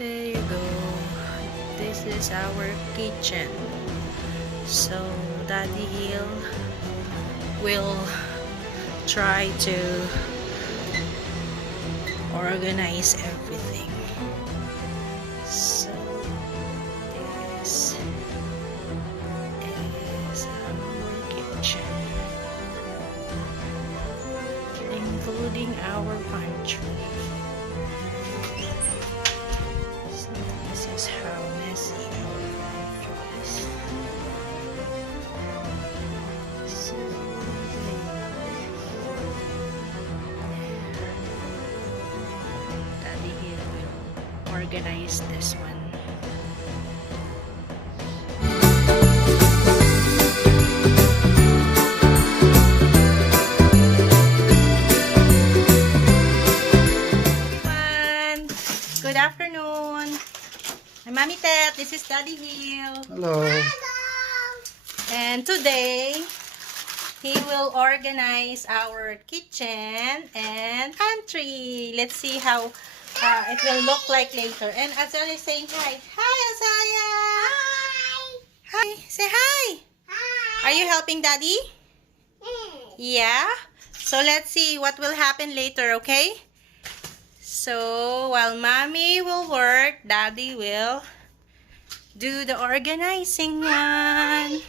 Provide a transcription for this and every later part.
There you go. This is our kitchen. So Daddy Hill will try to organize everything. So this is our kitchen, including our pantry. So this is how messy our pantry is. So Daddy here will organize this one. Good afternoon. I'm Mommy Thet. This is Daddy Hill. Hello. And today, he will organize our kitchen and pantry. Let's see how it will look like later. And Azalea is saying hi. Hi, Azalea. Hi. Hi. Say hi. Hi. Are you helping Daddy? Yeah. So let's see what will happen later, okay? So, while Mommy will work, Daddy will do the organizing one.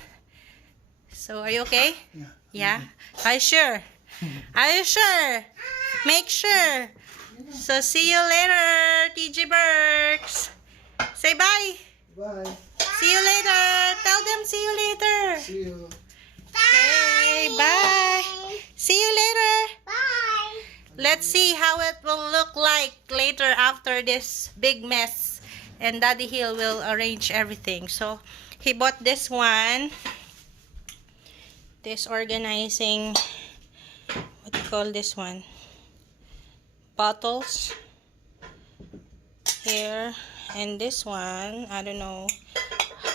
So, are you okay? Yeah. Yeah? Are you sure? Are you sure? Make sure. So, see you later, TG Berks. Say bye. Bye. See you later. Tell them see you later. See you. Okay, bye. See you later. Let's see how it will look like later after this big mess. And Daddy Hill will arrange everything. So, he bought this one. This organizing, what do you call this one? Bottles. Here. And this one, I don't know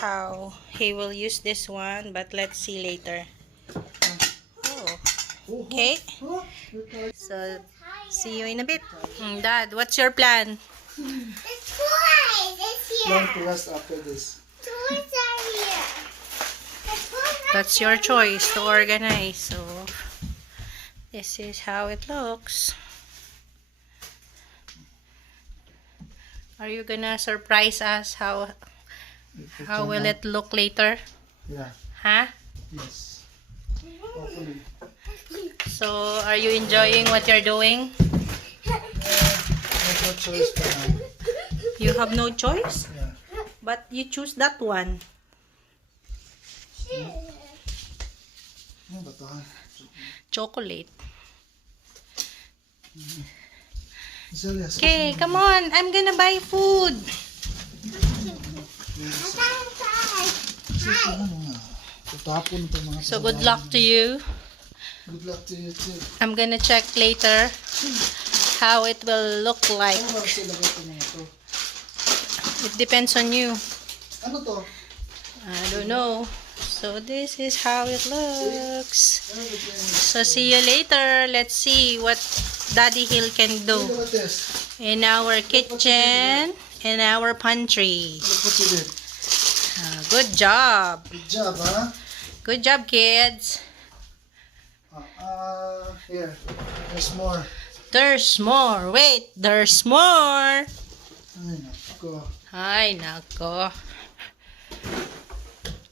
how he will use this one. But let's see later. Oh. Okay. So, see you in a bit. Dad, what's your plan? Long to last after this. That's your choice to organize. So, this is how it looks. Are you gonna surprise us? How will it look later? Yeah. Huh? Yes. Hopefully. So, are you enjoying what you're doing? No choice pa na. You have no choice? Yeah. But you choose that one. Ano ba ito? Chocolate. Azalea, Okay, come on. I'm gonna buy food. Tatapon ito mga So, good luck to you. Good luck to you too. I'm gonna check later how it will look like. Ano ba sila ito mga ito? It depends on you. Ano to? I don't know. So this is how it looks. So see you later. Let's see what Daddy Hill can do Look at this. in our kitchen, in our pantry. Look what you did. Good job. Good job, ha? Good job, kids. Here. There's more. There's more. Wait, there's more. Ay, nako. Ay, nako.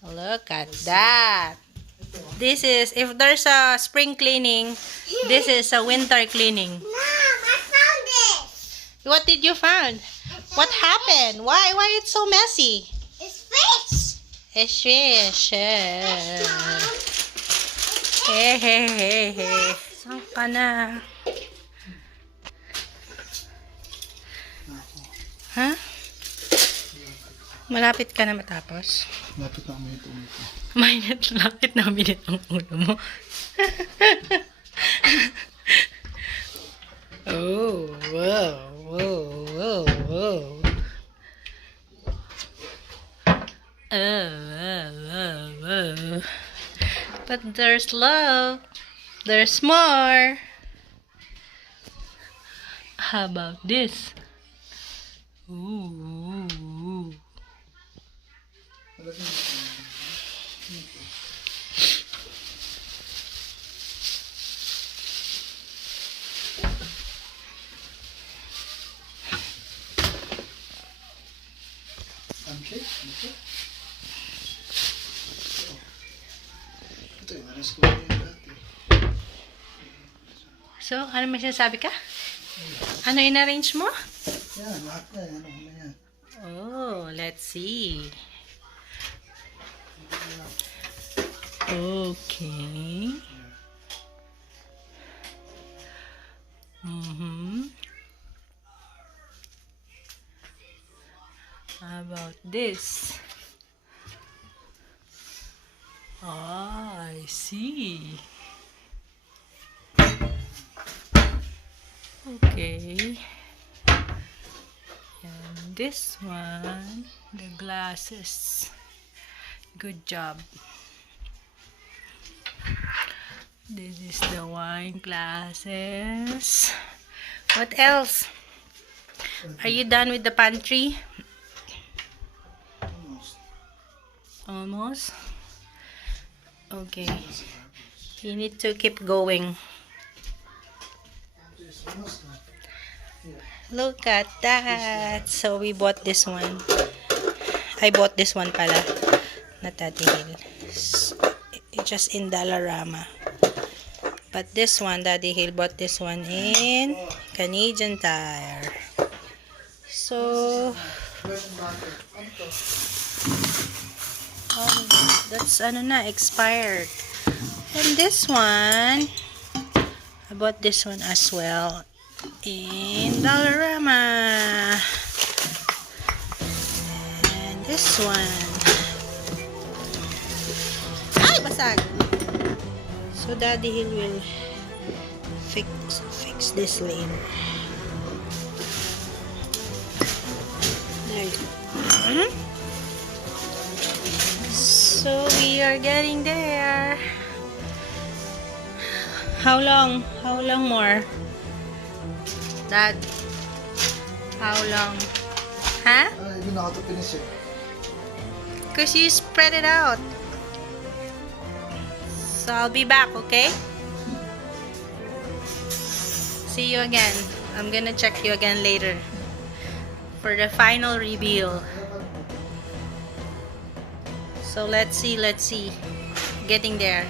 Look at that. This is, if there's a spring cleaning, this is a winter cleaning. Mom, I found this. What did you find? What happened? Why it's so messy? It's fish. It's fish. Hey. Saan ka na? Ha? Malapit ka na matapos? Lapit na uminit. Lapit na minute ang ulo mo. Oh, whoa. Oh. But there's love. There's more. How about this? Ooh. Okay, okay. Ito yung naras ko yung dati. So, ano may sinasabi ka? Ano in-arrange mo? Yan, lahat na yan. Ano na yan? Oh, let's see. Okay. How about this? Ah, I see. Okay. And this one, the glasses. Good job. This is the wine glasses. What else? Are you done with the pantry? Almost. Almost? Okay. You need to keep going. It's almost done. Here. Look at that. So we bought this one. I bought this one pala. Not Daddy Hill. It's just in Dollarama. But this one, Daddy Hill bought this one in Canadian Tire. So, Bread and butter. Ano to? that's ano na, expired. And this one, I bought this one as well in Dollarama. And this one. Ay, basag! So Daddy Hill will fix this later. There you go. So we are getting there. How long? How long more? Dad? How long? Huh? I don't know how to finish it. Because you spread it out. So I'll be back, okay? See you again. I'm gonna check you again later for the final reveal. So let's see. Getting there.